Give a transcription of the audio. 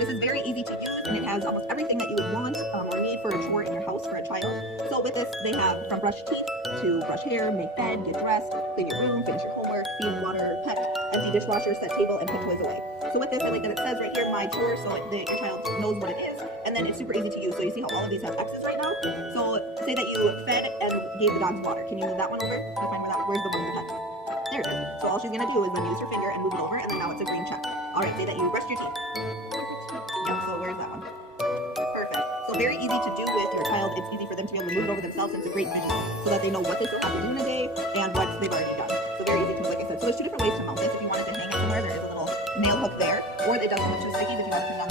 This is very easy to use, and it has almost everything that you would want or need for a chore in your house for a child. So with this, they have from brush teeth to brush hair, make bed, get dressed, clean your room, finish your homework, feed, water, pet, empty dishwasher, set table, and put toys away. So with this, I like that it says right here, my chore, so that your child knows what it is, and then it's super easy to use. So you see how all of these have X's right now? So say that you fed and gave the dogs water. Can you move that one over? Can I find where's the one with the pet? There it is. So all she's gonna do is then use her finger and move it over, and then now it's a green check. All right, say that you brushed your teeth. Yeah, so where's that one? Perfect. So very easy to do with your child. It's easy for them to be able to move it over themselves. It's a great visual so that they know what they still have to do in a day and what they've already done. So very easy to, like I said. So there's two different ways to mount this. If you wanted to hang it somewhere, there is a little nail hook there, or it does come with two stickies if you want to put it on